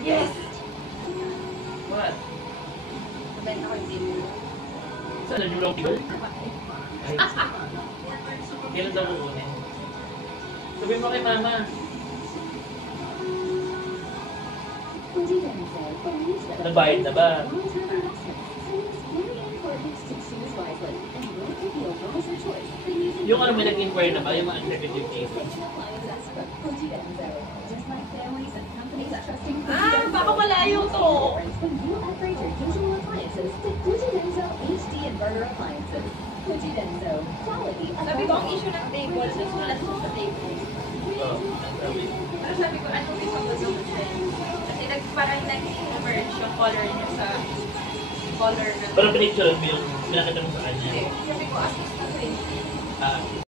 Yes! What? Nabenta ko yung table. Saan na yung girl? Kailan daw kukunin? Sabihin mo kay mama. Nabayad na ba? Yung ano may nag-inquire na ba? Yung mga executive case? Ah, baka malayo to. Sabi ko, ang issue ng table, susulat mo sa table. Pero sabi ko, ano may pagkasulat din? Kasi parang nag-merge yung color niya sa color na... Pero pinicture mo yung pinakita mo sa kanya. Sabi ko, assist na rin. Ah,